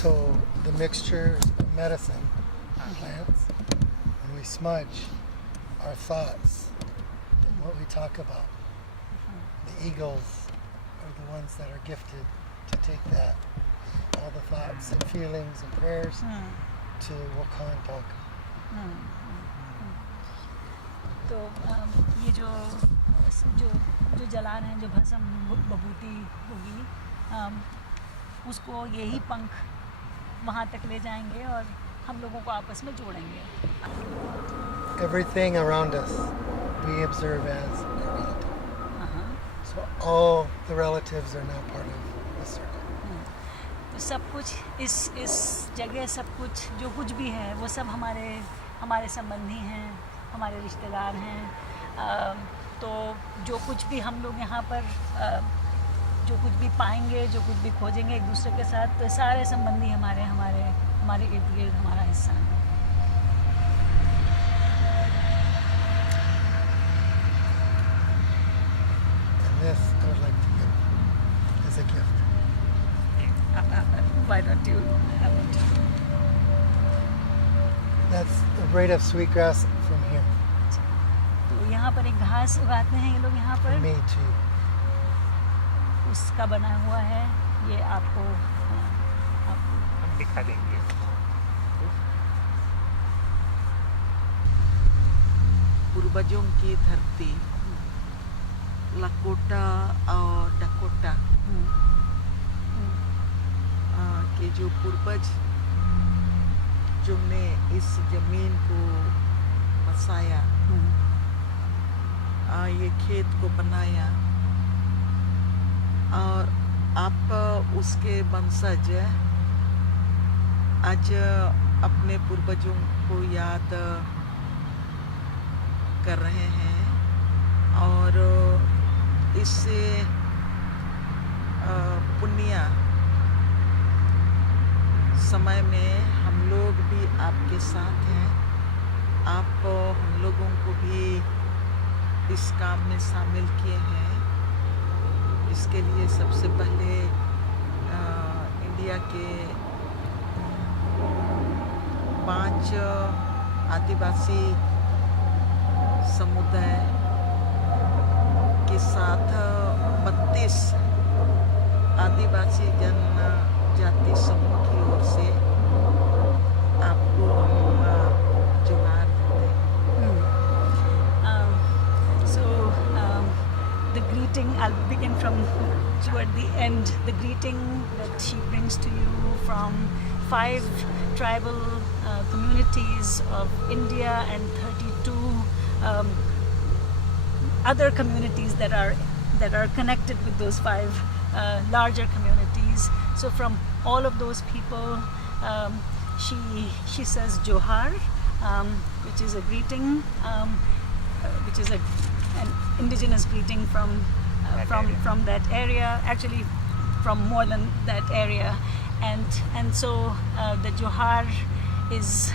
So the mixtures of medicine plants, when we smudge our thoughts and what we talk about, the eagles are the ones that are gifted to take that, all the thoughts and feelings and prayers to Wakan Talk. तो ये जो जो जो जलान है, जो भस्म बबूती होगी, उसको यही पंख वहाँ तक ले जाएंगे और हम लोगों को आपस में जोड़ेंगे. Everything around us we observe as a relative. So all the relatives are now part of the circle. तो सब कुछ इस जगह, सब कुछ जो कुछ भी है वो सब हमारे संबंधी हैं, हमारे रिश्तेदार हैं. तो जो कुछ भी हम लोग यहाँ पर जो कुछ भी पाएंगे, जो कुछ भी खोजेंगे एक दूसरे के साथ, तो सारे संबंधी हमारे इर्द गिर्द हमारा हिस्सा हैं. And this I would like to give as a gift. Why don't you have it? That's the braid of sweetgrass from here. तो यहाँ पर एक घास उगाते हैं ये लोग यहाँ पर, Me too. उसका बना हुआ है. ये आपको हम दिखा देंगे. पूर्वजों की धरती लकोटा और डकोटा के जो पूर्वज जो ने इस जमीन को बसाया, ये खेत को बनाया, और आप उसके वंशज आज अपने पूर्वजों को याद कर रहे हैं. और इससे पुण्य समय में हम लोग भी आपके साथ हैं. आप हम लोगों को भी इस काम में शामिल किए हैं. इसके लिए सबसे पहले इंडिया के 5 आदिवासी समुदाय के साथ 32 आदिवासी जनजाति समूह की ओर से आपको हम जोहार देते हैं. The greeting, I'll begin from toward the end. The greeting that she brings to you from 5 tribal communities of India and 32 other communities that are connected with those 5 larger communities. So from all of those people, she says Johar, which is a greeting, which is an indigenous greeting from that area, actually from more than that area, and so the Johar is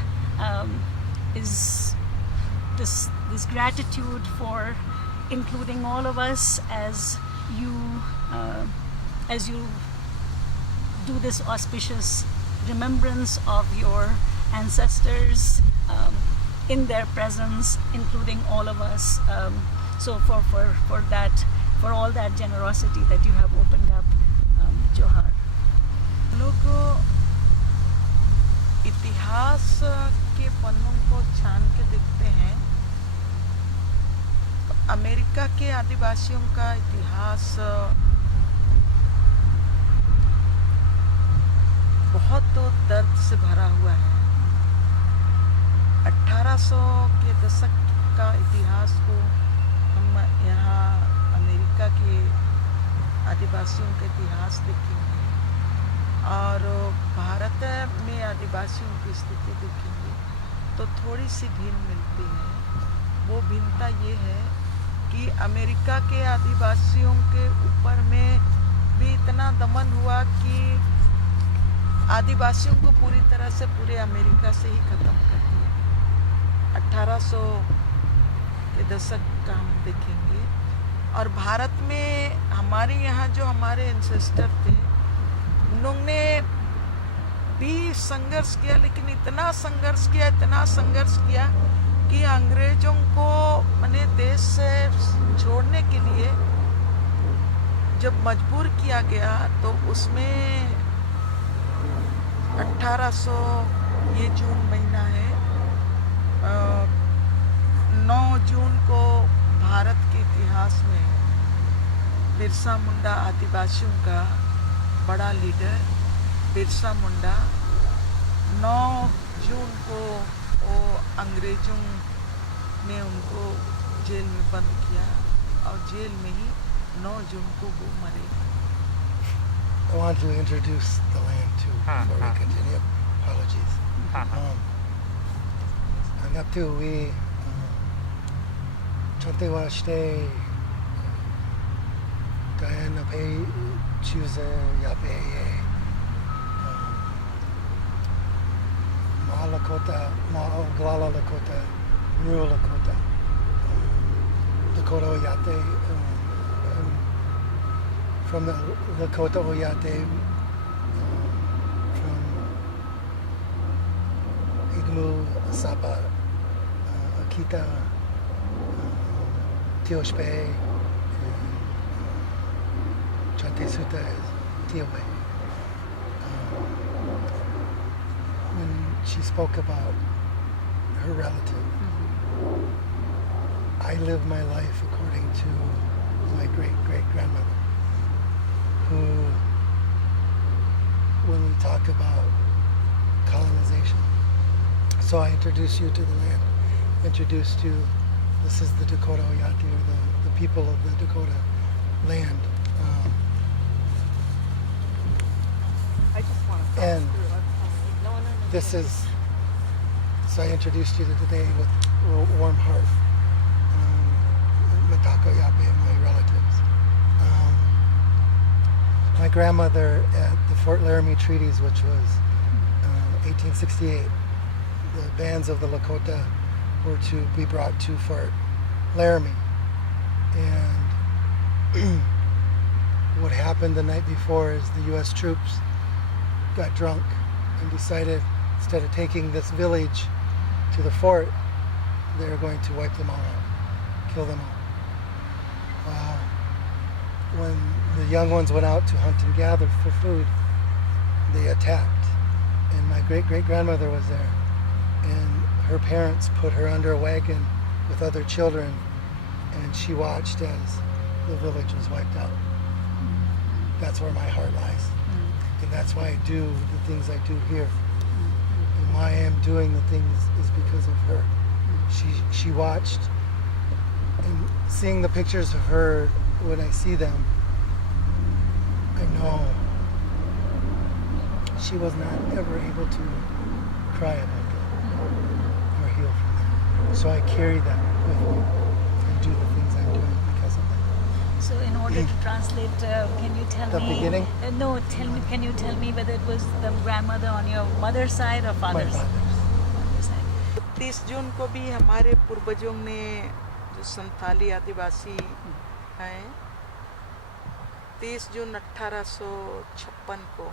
this gratitude for including all of us as you do this auspicious remembrance of your ancestors in their presence, including all of us. So for all that generosity that you have opened up, Johar. लोग इतिहास के पन्नों को छान के देखते हैं तो अमेरिका के आदिवासियों का इतिहास बहुत दर्द से भरा हुआ है. 1800 के दशक का इतिहास को हम यहाँ अमेरिका के आदिवासियों का इतिहास देखेंगे और भारत में आदिवासियों की स्थिति देखेंगे तो थोड़ी सी भिन्न मिलती है. वो भिन्नता ये है कि अमेरिका के आदिवासियों के ऊपर में भी इतना दमन हुआ कि आदिवासियों को पूरी तरह से पूरे अमेरिका से ही ख़त्म कर दिया. 1800 के दशक का हम देखेंगे. और भारत में हमारे यहाँ जो हमारे एंसेस्टर थे उन्होंने संघर्ष किया, लेकिन इतना संघर्ष किया कि अंग्रेजों को मैंने देश से छोड़ने के लिए जब मजबूर किया गया तो उसमें 1800 ये जून महीना है, 9 जून को भारत के इतिहास में बिरसा मुंडा आदिवासियों का बड़ा लीडर बिरसा मुंडा 9 जून को वो अंग्रेजों ने उनको जेल में बंद किया और जेल में ही 9 जून को वो मरे। I want to introduce the land too before we continue. Apologies. Anaptu we chante washte Diana pay choose yape Ma Lakota, Ma Oglala Lakota, New Lakota, Lakota Oyate, from the Lakota Oyate, from Igmu, Sapa, Akita, Tioshpe, Chante Suta is Tiowe. When she spoke about her relative, I live my life according to my great-great-grandmother, who, when we talk about colonization, so I introduce you to the land, introduced you, this is the Dakota Oyate, or the people of the Dakota land. I just want to And this is, so I introduced you today with a warm heart. Matako Yape and my relatives. My grandmother at the Fort Laramie Treaties, which was 1868, the bands of the Lakota were to be brought to Fort Laramie. And what happened the night before is the U.S. troops got drunk and decided, instead of taking this village to the fort, they were going to wipe them all out, kill them all. When the young ones went out to hunt and gather for food, they attacked. And my great-great-grandmother was there. And her parents put her under a wagon with other children, and she watched as the village was wiped out. That's where my heart lies. And that's why I do the things I do here. And why I am doing the things is because of her. She watched, and seeing the pictures of her, when I see them, I know she was not ever able to cry about it or heal from that. So I carry that with me and do the things I'm doing because of that. So in order to translate, can you tell The me? beginning? No, can you tell me whether it was the grandmother on your mother's side or My father's father's. side? 30 जून को भी हमारे पूर्वजों ने जो संथाली आदिवासी हैं 30 जून 1856 को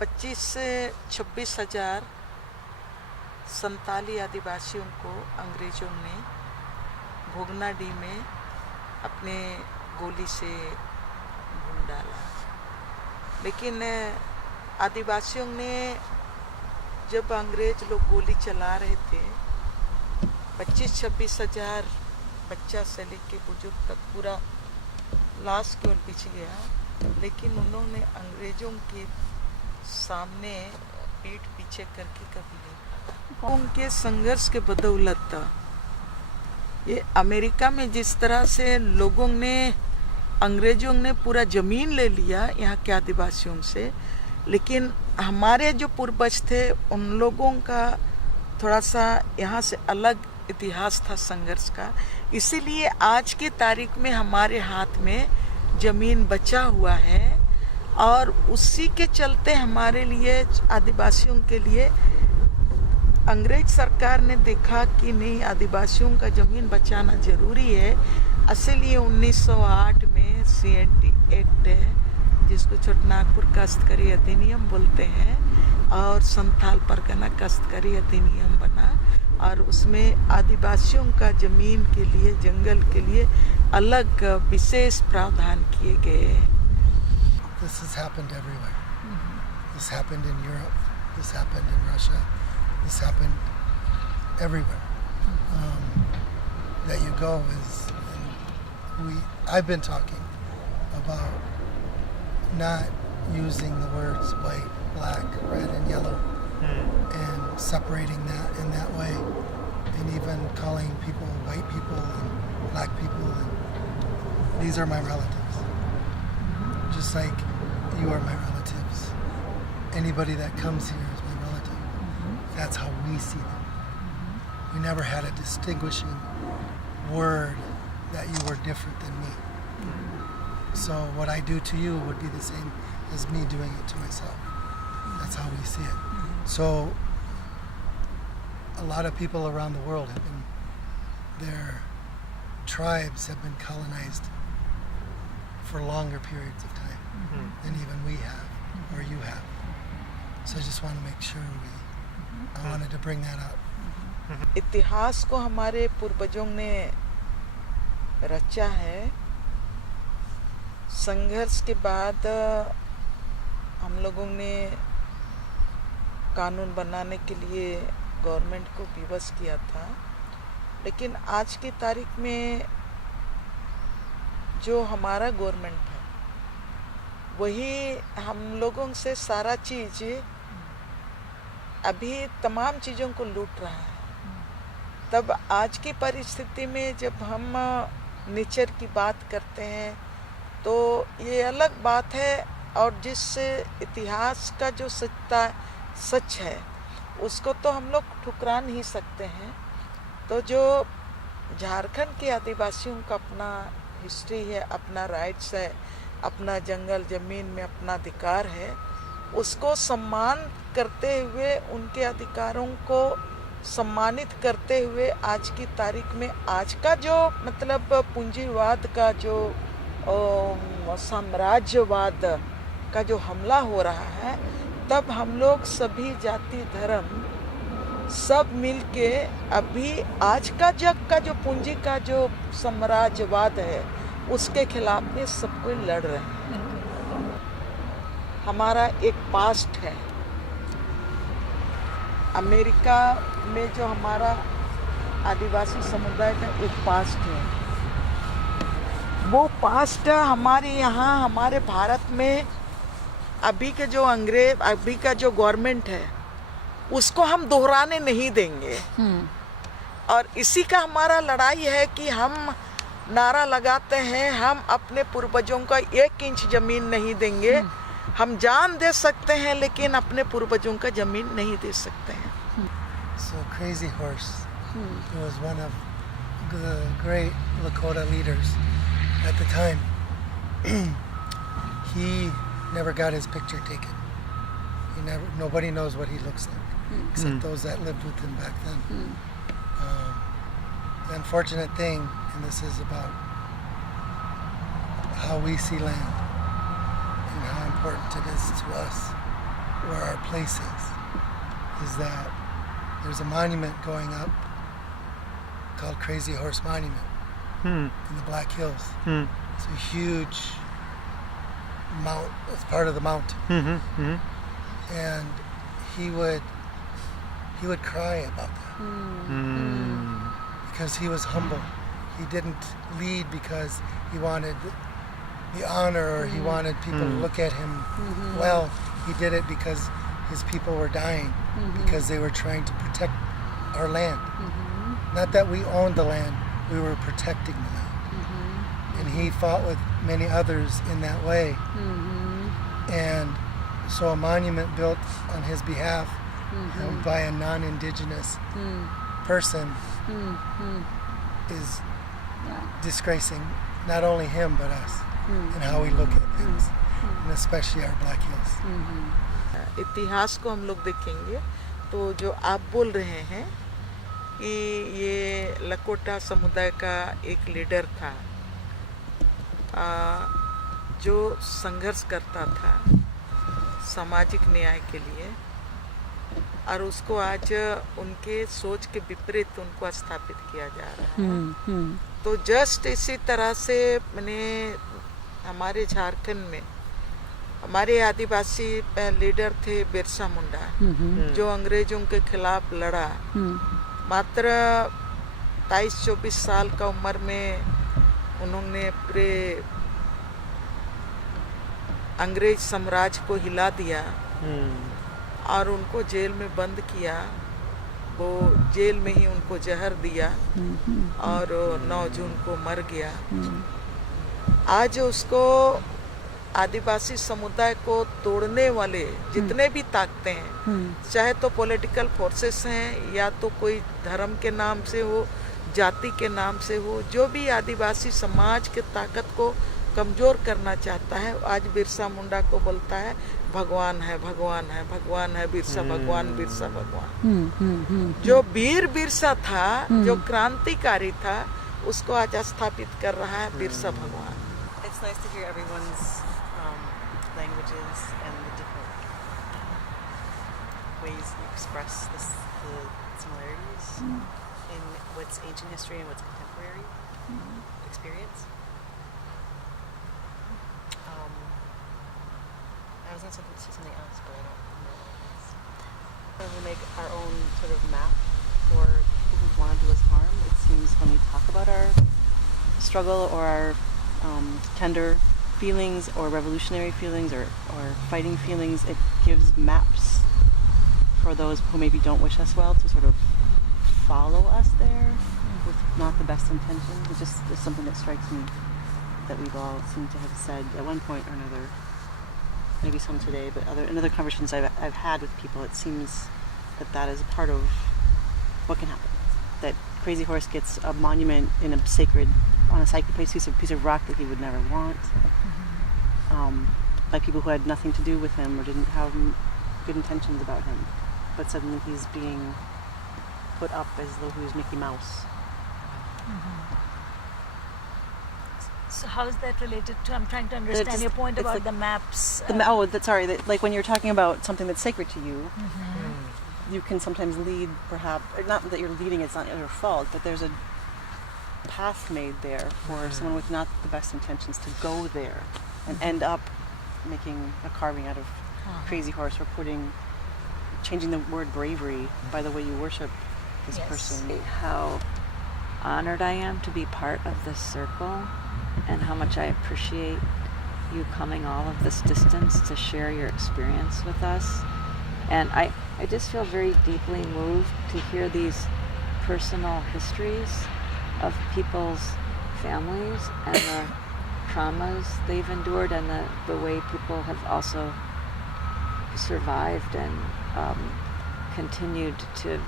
25 से 26 हजार संताली आदिवासियों को अंग्रेजों ने भोगनाडी में अपने गोली से भून डाला। लेकिन आदिवासियों ने जब अंग्रेज लोग गोली चला रहे थे 25-26 हजार बच्चा से लेके बुजुर्ग तक पूरा लाश की ओर पीछ गया। लेकिन उन्होंने अंग्रेजों के सामने पीठ पीछे करके कभी नहीं। उनके संघर्ष के बदौलत ये अमेरिका में जिस तरह से लोगों ने अंग्रेजों ने पूरा ज़मीन ले लिया यहाँ के आदिवासियों से, लेकिन हमारे जो पूर्वज थे उन लोगों का थोड़ा सा यहाँ से अलग इतिहास था संघर्ष का। इसीलिए आज की तारीख में हमारे हाथ में ज़मीन बचा हुआ है और उसी के चलते हमारे लिए आदिवासियों के लिए अंग्रेज सरकार ने देखा कि नहीं आदिवासियों का ज़मीन बचाना ज़रूरी है। इसलिए 1908 में CNT एक्ट जिसको छोटनागपुर काश्तकारी अधिनियम बोलते हैं, और संथाल परगना काश्तकारी अधिनियम बना, और उसमें आदिवासियों का ज़मीन के लिए, जंगल के लिए अलग विशेष प्रावधान किए गए हैं। This has happened everywhere. This happened in Europe. This happened in Russia. This happened everywhere. That you go is, I've been talking about not using the words white, black, red, and yellow, and separating that in that way, and even calling people white people and black people, and these are my relatives, just like you are my relatives. Anybody that comes here is my relative. That's how we see them. We never had a distinguishing word that you were different than me. So what I do to you would be the same as me doing it to myself. That's how we see it. So a lot of people around the world have been, their tribes have been colonized for longer periods of time than even we have or you have. So I just want to make sure I wanted to bring that up. इतिहास को हमारे पूर्वजों ने रचा है। संघर्ष के बाद हम लोगों ने कानून बनाने के लिए गवर्नमेंट को विवश किया था, लेकिन आज की तारीख में जो हमारा गवर्नमेंट है वही हम लोगों से सारा चीज़ अभी तमाम चीज़ों को लूट रहा है। तब आज की परिस्थिति में जब हम नेचर की बात करते हैं तो ये अलग बात है, और जिस इतिहास का जो सच है उसको तो हम लोग ठुकरा नहीं सकते हैं। तो जो झारखंड के आदिवासियों का अपना हिस्ट्री है, अपना राइट्स है, अपना जंगल ज़मीन में अपना अधिकार है, उसको सम्मान करते हुए, उनके अधिकारों को सम्मानित करते हुए आज की तारीख में आज का जो मतलब पूंजीवाद का जो साम्राज्यवाद का जो हमला हो रहा है, तब हम लोग सभी जाति धर्म सब मिलके अभी आज का जग का जो पूंजी का जो साम्राज्यवाद है उसके खिलाफ में सब कोई लड़ रहे हैं। हमारा एक पास्ट है। अमेरिका में जो हमारा आदिवासी समुदाय का एक पास्ट है, वो पास्ट हमारे यहाँ हमारे भारत में अभी के जो अंग्रेज, अभी का जो गवर्नमेंट है उसको हम दोहराने नहीं देंगे। और इसी का हमारा लड़ाई है कि हम नारा लगाते हैं, हम अपने पूर्वजों का 1 इंच ज़मीन नहीं देंगे। हम जान दे सकते हैं लेकिन अपने पूर्वजों का ज़मीन नहीं दे सकते हैं। So Crazy Horse, who was one of the great Lakota leaders at the time, he never got his picture taken. Nobody knows what he looks like, except those that lived with him back then. The unfortunate thing, and this is about how we see land and how important it is to us, where our place is that there's a monument going up called Crazy Horse Monument in the Black Hills. It's a huge mount. It's part of the mountain. And he would cry about that because he was humble. He didn't lead because he wanted the honor or he wanted people to look at him well. He did it because his people were dying because they were trying to protect our land. Not that we owned the land, we were protecting the land. And he fought with many others in that way. And so a monument built on his behalf by a non-indigenous person is disgracing not only him but us and how we look at things, and especially our Black Hills. इतिहास को हम लोग देखेंगे तो जो आप बोल रहे हैं कि ये लकोटा समुदाय का एक लीडर था, जो संघर्ष करता था सामाजिक न्याय के लिए, और उसको आज उनके सोच के विपरीत उनको स्थापित किया जा रहा है। तो जस्ट इसी तरह से मैंने हमारे झारखंड में हमारे आदिवासी लीडर थे बिरसा मुंडा, जो अंग्रेजों के खिलाफ लड़ा। मात्र 23-24 साल का उम्र में उन्होंने पूरे अंग्रेज साम्राज्य को हिला दिया और उनको जेल में बंद किया। वो जेल में ही उनको जहर दिया और 9 जून को मर गया। आज उसको आदिवासी समुदाय को तोड़ने वाले जितने भी ताकतें हैं, चाहे तो पॉलिटिकल फोर्सेस हैं या तो कोई धर्म के नाम से हो, जाति के नाम से हो, जो भी आदिवासी समाज के ताकत को कमज़ोर करना चाहता है, आज बिरसा मुंडा को बोलता है भगवान है, भगवान है, भगवान है, बिरसा भगवान, बिरसा भगवान। जो वीर बिरसा था, जो क्रांतिकारी था, उसको आज स्थापित कर रहा है बिरसा भगवान। It's nice to hear everyone's languages and the different ways you express the similarities in what's ancient history and what's contemporary experience. I was going to say something else, but I don't know what it is. We make our own sort of map for people who want to do us harm. It seems when we talk about our struggle or our tender feelings or revolutionary feelings or fighting feelings, it gives maps for those who maybe don't wish us well to sort of follow us there with not the best intentions. It just is something that strikes me that we've all seemed to have said at one point or another, maybe some today, but in other conversations I've had with people, it seems that is a part of what can happen. That Crazy Horse gets a monument in a sacred piece of rock that he would never want, by people who had nothing to do with him or didn't have good intentions about him, but suddenly he's being put up as though he was Mickey Mouse. So how is that related to? I'm trying to understand your point about the maps. Like when you're talking about something that's sacred to you, you can sometimes lead, perhaps, not that you're leading, it's not your fault, but there's a path made there for someone with not the best intentions to go there and end up making a carving out of Crazy Horse or changing the word bravery by the way you worship this person. How honored I am to be part of this circle and how much I appreciate you coming all of this distance to share your experience with us. And I just feel very deeply moved to hear these personal histories of people's families and the traumas they've endured and the way people have also survived and continued to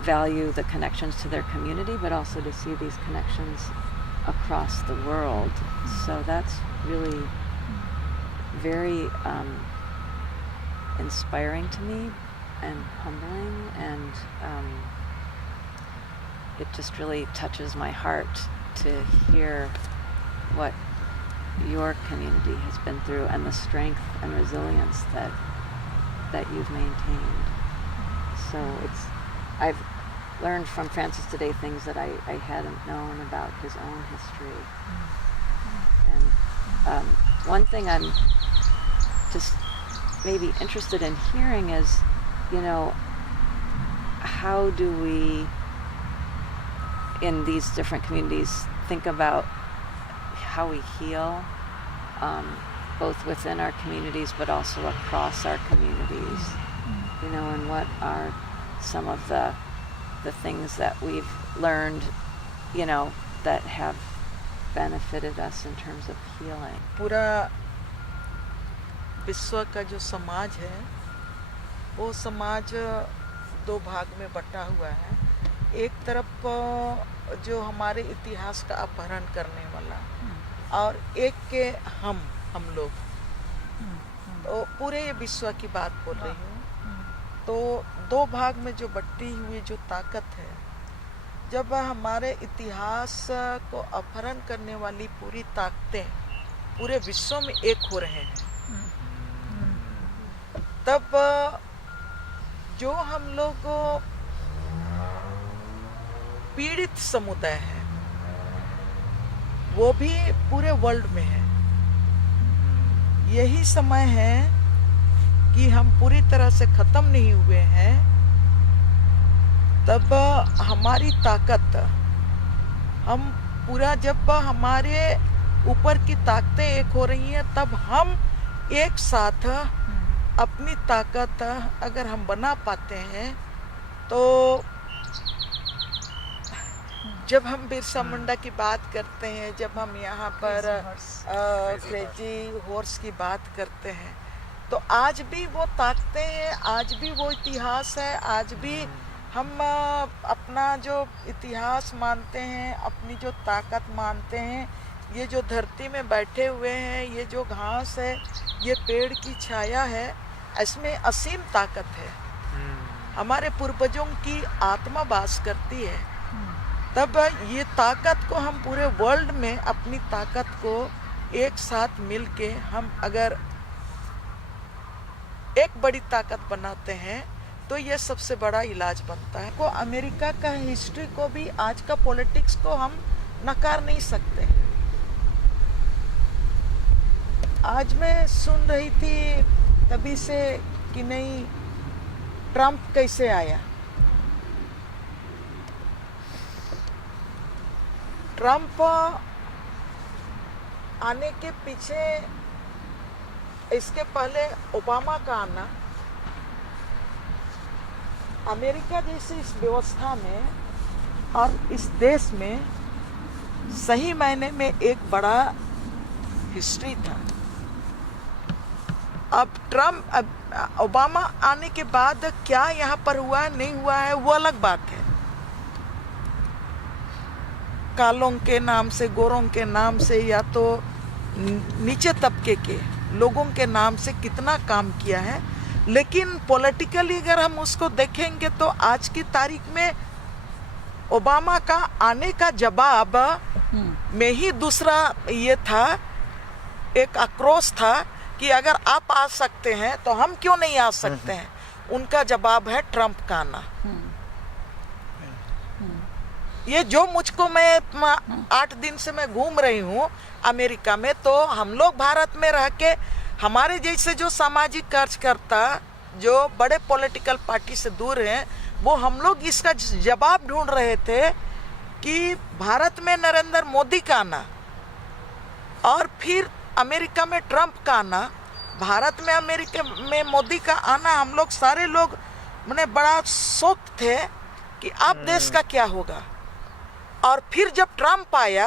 value the connections to their community, but also to see these connections across the world. So that's really very inspiring to me and humbling, and it just really touches my heart to hear what your community has been through and the strength and resilience that you've maintained. So I've learned from Francis today things that I hadn't known about his own history. And one thing I'm just maybe interested in hearing is, how do we in these different communities think about how we heal, both within our communities but also across our communities, and what are some of the things that we've learned, that have benefited us in terms of healing. पूरा विश्व का जो समाज है, वो समाज 2 भाग में बटा हुआ है। एक तरफ जो हमारे इतिहास का अपहरण करने वाला, और एक के हम लोग, तो पूरे विश्व की बात बोल रही हूँ। तो 2 भाग में जो बटी हुई जो ताकत है, जब हमारे इतिहास को अपहरण करने वाली पूरी ताकतें पूरे विश्व में एक हो रहे हैं, तब जो हम लोग पीड़ित समुदाय है वो भी पूरे वर्ल्ड में है। यही समय है कि हम पूरी तरह से खत्म नहीं हुए हैं, तब हमारी ताकत, हम पूरा, जब हमारे ऊपर की ताकतें एक हो रही हैं, तब हम एक साथ अपनी ताकत अगर हम बना पाते हैं, तो जब हम बिरसा मुंडा की बात करते हैं, जब हम यहाँ पर क्रेजी हॉर्स की बात करते हैं, तो आज भी वो ताकतें हैं, आज भी वो इतिहास है, आज भी हम अपना जो इतिहास मानते हैं, अपनी जो ताकत मानते हैं, ये जो धरती में बैठे हुए हैं, ये जो घास है, ये पेड़ की छाया है, इसमें असीम ताकत है। हमारे पूर्वजों की आत्मा वास करती है। तब ये ताकत को हम पूरे वर्ल्ड में अपनी ताकत को एक साथ मिलके हम अगर एक बड़ी ताकत बनाते हैं, तो ये सबसे बड़ा इलाज बनता है। को अमेरिका का हिस्ट्री को भी, आज का पॉलिटिक्स को हम नकार नहीं सकते। आज मैं सुन रही थी तभी से कि नहीं, ट्रम्प कैसे आया। ट्रम्प आने के पीछे, इसके पहले ओबामा का आना, अमेरिका जैसी इस व्यवस्था में और इस देश में सही मायने में एक बड़ा हिस्ट्री था। अब ओबामा आने के बाद क्या यहाँ पर हुआ नहीं हुआ है वो अलग बात है। कालों के नाम से, गोरों के नाम से, या तो नीचे तबके के लोगों के नाम से कितना काम किया है, लेकिन पॉलिटिकली अगर हम उसको देखेंगे तो आज की तारीख में ओबामा का आने का जवाब में ही दूसरा ये था, एक आक्रोश था कि अगर आप आ सकते हैं तो हम क्यों नहीं आ सकते हैं। उनका जवाब है ट्रम्प का आना। ये जो मुझको, मैं 8 दिन से मैं घूम रही हूँ अमेरिका में, तो हम लोग भारत में रह के हमारे जैसे जो सामाजिक कार्यकर्ता जो बड़े पॉलिटिकल पार्टी से दूर हैं, वो हम लोग इसका जवाब ढूंढ रहे थे कि भारत में नरेंद्र मोदी का आना और फिर अमेरिका में ट्रम्प का आना, भारत में अमेरिका में मोदी का आना, हम लोग सारे लोग मैंने बड़ा शौक थे कि अब देश का क्या होगा। और फिर जब ट्रम्प आया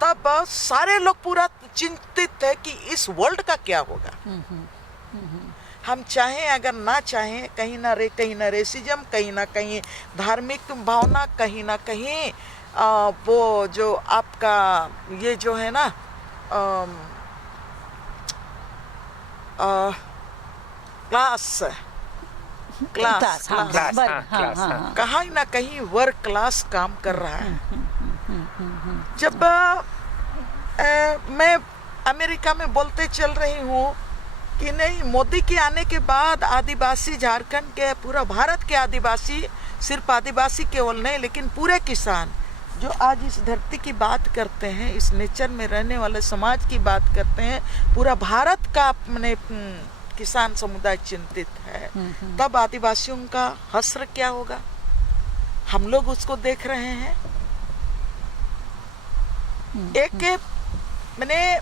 तब सारे लोग पूरा चिंतित थे कि इस वर्ल्ड का क्या होगा। हम चाहें अगर ना चाहें, कहीं ना रेसिज्म, कहीं ना कहीं धार्मिक भावना, कहीं ना कहीं वो जो आपका ये जो है ना क्लास कहीं ना कहीं वर्क क्लास काम कर रहा है। जब मैं अमेरिका में बोलते चल रही हूँ कि नहीं, मोदी के आने के बाद आदिवासी, झारखंड के, पूरा भारत के आदिवासी, सिर्फ आदिवासी केवल नहीं लेकिन पूरे किसान जो आज इस धरती की बात करते हैं, इस नेचर में रहने वाले समाज की बात करते हैं, पूरा भारत का अपने किसान समुदाय चिंतित है। तब आदिवासियों का हश्र क्या होगा, हम लोग उसको देख रहे हैं। एक मैंने,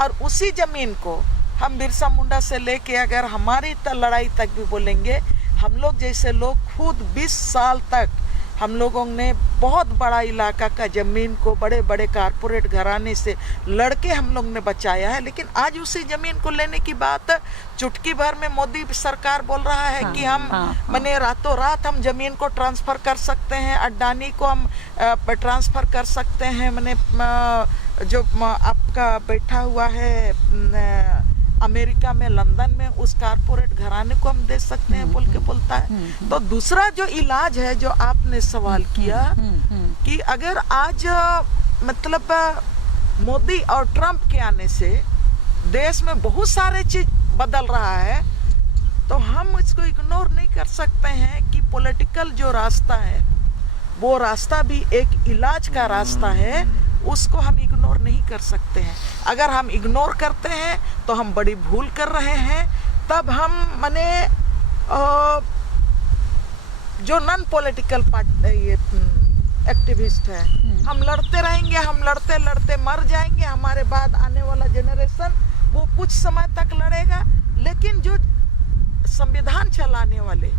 और उसी जमीन को हम बिरसा मुंडा से लेके अगर हमारी लड़ाई तक भी बोलेंगे, हम लोग जैसे लोग खुद 20 साल तक हम लोगों ने बहुत बड़ा इलाका का जमीन को बड़े बड़े कारपोरेट घराने से लड़के हम लोग ने बचाया है, लेकिन आज उसी जमीन को लेने की बात चुटकी भर में मोदी सरकार बोल रहा है कि हम मैंने रातों रात हम जमीन को ट्रांसफर कर सकते हैं, अडानी को हम ट्रांसफर कर सकते हैं, मैंने जो आपका बैठा हुआ है अमेरिका में, लंदन में, उस कारपोरेट घराने को हम दे सकते हैं बोल के बोलता है। तो दूसरा जो इलाज है, जो आपने सवाल किया कि अगर आज मतलब मोदी और ट्रंप के आने से देश में बहुत सारे चीज बदल रहा है, तो हम इसको इग्नोर नहीं कर सकते हैं कि पॉलिटिकल जो रास्ता है वो रास्ता भी एक इलाज का रास्ता है, उसको हम इग्नोर नहीं कर सकते हैं। अगर हम इग्नोर करते हैं तो हम बड़ी भूल कर रहे हैं। तब हम माने जो नॉन पॉलिटिकल ये एक्टिविस्ट है, हम लड़ते रहेंगे, हम लड़ते लड़ते मर जाएंगे। हमारे बाद आने वाला जनरेशन वो कुछ समय तक लड़ेगा, लेकिन जो संविधान चलाने वाले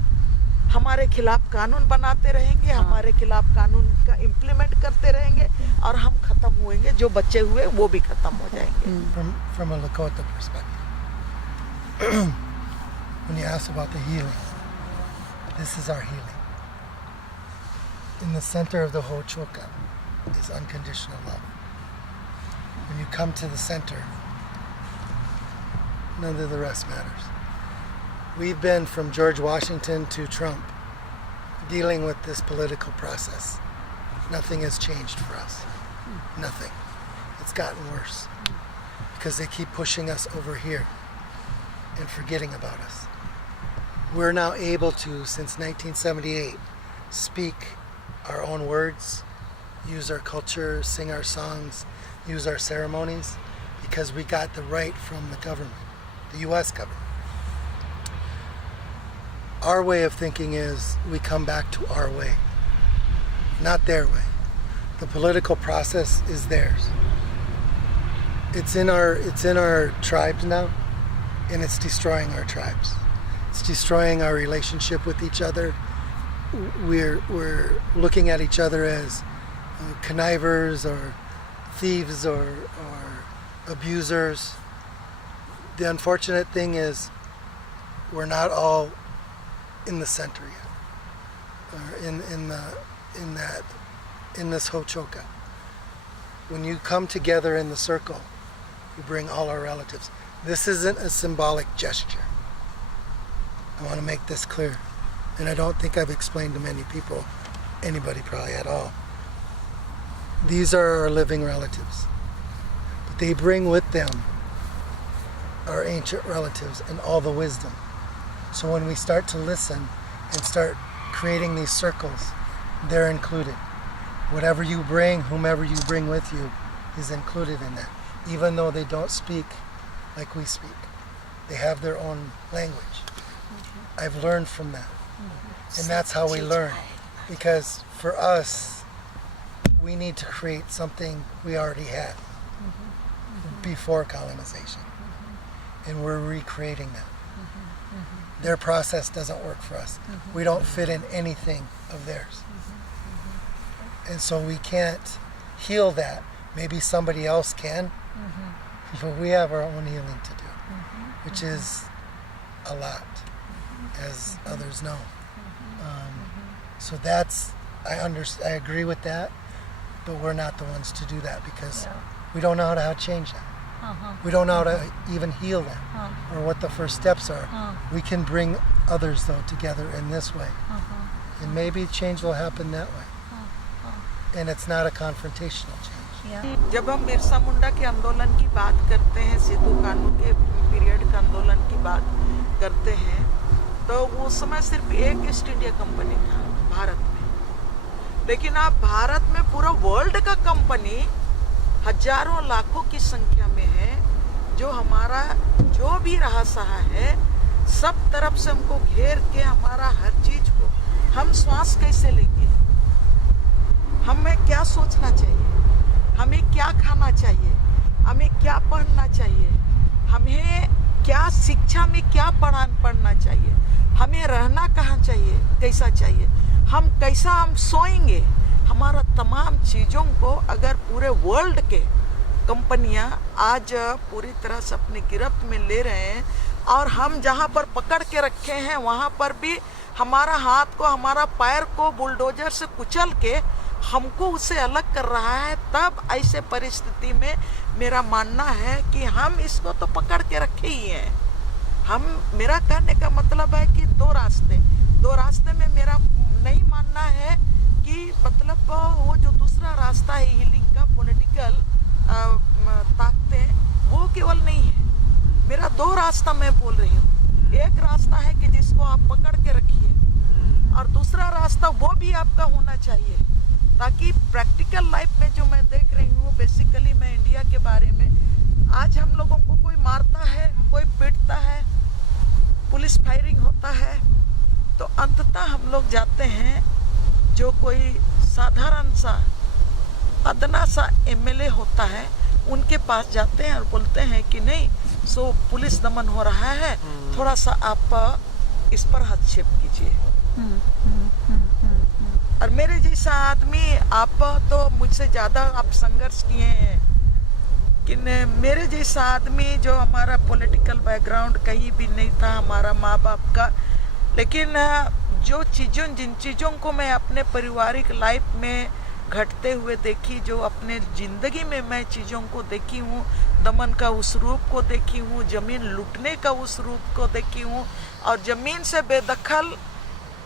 हमारे खिलाफ कानून बनाते रहेंगे, हमारे खिलाफ कानून का इम्प्लीमेंट करते रहेंगे और हम खत्म होएंगे। जो बचे हुए वो भी खत्म हो जाएंगे। From a Lakota perspective, when you ask about the healing, this is our healing. In the center of the Hochoka is unconditional love. When you come to the center, none of the rest matters. We've been from George Washington to Trump dealing with this political process. Nothing has changed for us. Nothing. It's gotten worse because they keep pushing us over here and forgetting about us. We're now able to, since 1978, speak our own words, use our culture, sing our songs, use our ceremonies, because we got the right from the government, the U.S. government. Our way of thinking is we come back to our way, not their way. The political process is theirs. It's in our tribes now, and it's destroying our tribes. It's destroying our relationship with each other. We're looking at each other as connivers or thieves or abusers. The unfortunate thing is we're not all in the center yet, or in this Hochoka. When you come together in the circle, you bring all our relatives. This isn't a symbolic gesture. I want to make this clear, and I don't think I've explained to many people, anybody probably at all. These are our living relatives, but they bring with them our ancient relatives and all the wisdom. So when we start to listen and start creating these circles, they're included. Whatever you bring, whomever you bring with you, is included in that. Even though they don't speak like we speak. They have their own language. I've learned from that. And that's how we learn. Because for us, we need to create something we already had before colonization. And we're recreating that. Their process doesn't work for us. We don't fit in anything of theirs. And so we can't heal that. Maybe somebody else can, but we have our own healing to do, which is a lot, as others know. So that's, I agree with that, but we're not the ones to do that because we don't know how to change that. We don't know how to even heal that or what the first steps are. We can bring others though together in this way, and maybe change will happen that way. And it's not a confrontational change. जब हम बिरसा मुंडा के आंदोलन की बात करते हैं, सिद्धू कानू के period का आंदोलन की बात करते हैं, तो वो समय सिर्फ एक ईस्ट इंडिया कंपनी था भारत में। लेकिन अब भारत में पूरा वर्ल्ड का कंपनी हजारों लाखों की संख्या में है, जो हमारा जो भी रहा सहा है सब तरफ से हमको घेर के हमारा हर चीज को, हम श्वास कैसे लेंगे, हमें क्या सोचना चाहिए, हमें क्या खाना चाहिए, हमें क्या पढ़ना चाहिए, हमें क्या शिक्षा में क्या पढ़ना चाहिए, हमें रहना कहाँ चाहिए, कैसा चाहिए, हम कैसा हम सोएंगे, हमारा तमाम चीज़ों को अगर पूरे वर्ल्ड के कंपनियां आज पूरी तरह से अपनी गिरफ्त में ले रहे हैं और हम जहां पर पकड़ के रखे हैं वहां पर भी हमारा हाथ को, हमारा पैर को बुलडोजर से कुचल के हमको उससे अलग कर रहा है, तब ऐसे परिस्थिति में मेरा मानना है कि हम इसको तो पकड़ के रखे ही हैं। मेरा कहने का मतलब है कि दो रास्ते में मेरा नहीं मानना है कि मतलब वो जो दूसरा रास्ता है हीलिंग का, पॉलिटिकल ताकते हैं, वो केवल नहीं है। मेरा 2 रास्ता मैं बोल रही हूँ। एक रास्ता है कि जिसको आप पकड़ के रखिए, और दूसरा रास्ता वो भी आपका होना चाहिए, ताकि प्रैक्टिकल लाइफ में जो मैं देख रही हूँ, बेसिकली मैं इंडिया के बारे में, आज हम लोगों को कोई मारता है, कोई पीटता है, पुलिस फायरिंग होता है, तो अंततः हम लोग जाते हैं, जो कोई साधारण सा अदना सा एमएलए होता है, उनके पास जाते हैं और बोलते हैं कि नहीं, सो पुलिस दमन हो रहा है, थोड़ा सा आप इस पर हस्तक्षेप कीजिए। और मेरे जैसा आदमी, आप तो मुझसे ज़्यादा आप संघर्ष किए हैं, कि मेरे जैसा आदमी जो हमारा पॉलिटिकल बैकग्राउंड कहीं भी नहीं था, हमारा माँ बाप का, लेकिन जो जिन चीज़ों को मैं अपने पारिवारिक लाइफ में घटते हुए देखी, जो अपने ज़िंदगी में मैं चीज़ों को देखी हूँ, दमन का उस रूप को देखी हूँ, ज़मीन लूटने का उस रूप को देखी हूँ, और ज़मीन से बेदखल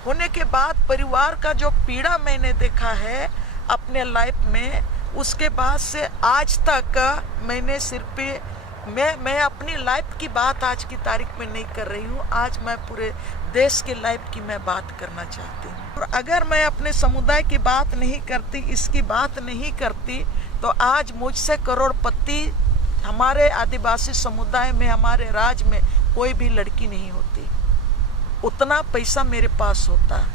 होने के बाद परिवार का जो पीड़ा मैंने देखा है अपने लाइफ में, उसके बाद से आज तक मैंने सिर्फ मैं अपनी लाइफ की बात आज की तारीख में नहीं कर रही हूँ। आज मैं पूरे देश के लाइफ की मैं बात करना चाहती हूँ। और अगर मैं अपने समुदाय की बात नहीं करती, इसकी बात नहीं करती, तो आज मुझसे करोड़पति हमारे आदिवासी समुदाय में, हमारे राज्य में कोई भी लड़की नहीं होती। उतना पैसा मेरे पास होता,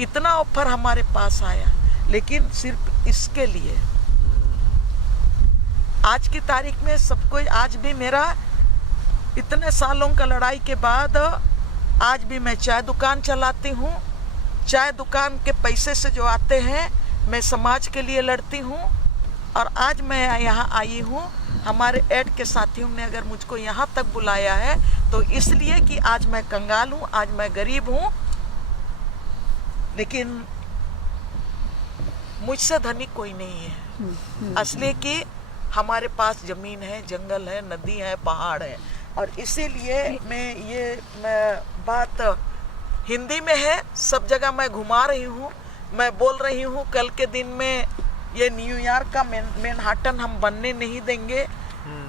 इतना ऑफर हमारे पास आया, लेकिन सिर्फ इसके लिए। आज की तारीख में सब कोई, आज भी मेरा इतने सालों का लड़ाई के बाद आज भी मैं चाय दुकान चलाती हूँ। चाय दुकान के पैसे से जो आते हैं, मैं समाज के लिए लड़ती हूँ। और आज मैं यहाँ आई हूँ, हमारे ऐड के साथियों ने अगर मुझको यहाँ तक बुलाया है, तो इसलिए कि आज मैं कंगाल हूँ, आज मैं गरीब हूँ, लेकिन मुझसे धनी कोई नहीं है। असली कि हमारे पास जमीन है, जंगल है, नदी है, पहाड़ है। और इसीलिए मैं बात हिंदी में है, सब जगह मैं घुमा रही हूँ, मैं बोल रही हूँ। कल के दिन में ये न्यूयॉर्क का मैनहट्टन हम बनने नहीं देंगे,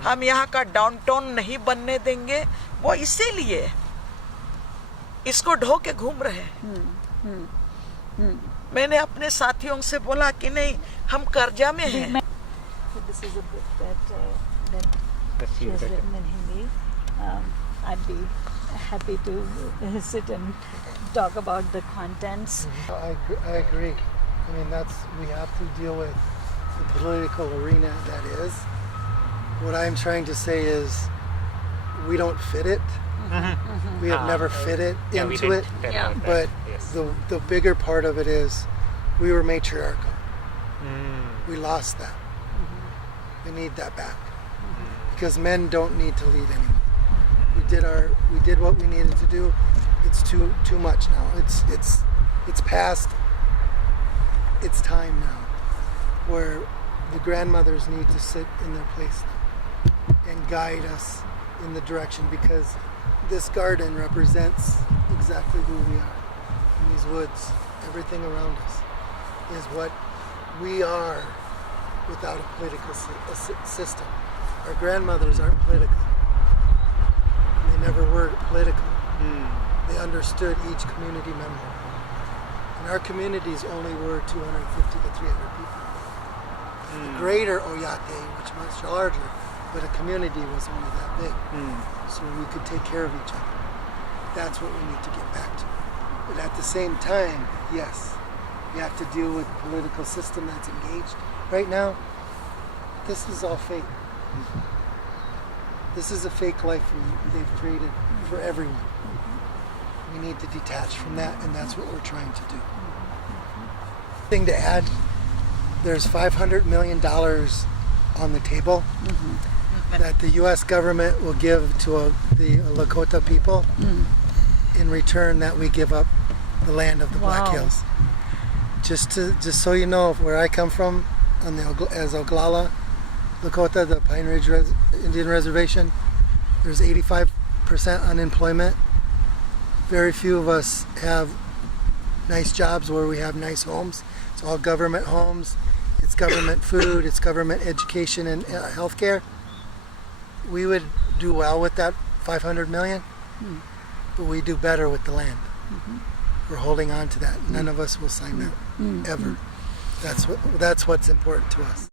हम यहाँ का डाउनटाउन नहीं बनने देंगे। वो इसीलिए इसको ढो के घूम रहे हैं। मैंने अपने साथियों से बोला कि नहीं, हम कर्जा में हैं। This is a book that she has written in Hindi. I'd be happy to sit and talk about the contents. I agree. I mean, we have to deal with the political arena that is. What I'm trying to say is we don't fit it. We have never fit it into it. Yeah. But yes. the bigger part of it is we were matriarchal. We lost that. We need that back. Because men don't need to lead anymore. We did what we needed to do. It's too much now. It's past. It's time now where the grandmothers need to sit in their place now and guide us in the direction, because this garden represents exactly who we are. In these woods, everything around us is what we are without a political system. Our grandmothers aren't political. They never were political. They understood each community member. And our communities only were 250 to 300 people. The greater Oyate, which was much larger, but a community was only that big. So we could take care of each other. That's what we need to get back to. But at the same time, yes, you have to deal with a political system that's engaged. Right now, this is all fake. This is a fake life they've created for everyone. We need to detach from that, and that's what we're trying to do. Thing to add, there's $500 million on the table that the U.S. government will give to the Lakota people in return that we give up the land of the Black Hills. Just so you know, where I come from, as Oglala, Lakota, the Pine Ridge Indian Reservation, there's 85% unemployment. Very few of us have nice jobs where we have nice homes. It's all government homes it's government food, it's government education and healthcare, we would do well with that 500 million, but we do better with the land. We're holding on to that. None of us will sign that ever. That's what's important to us.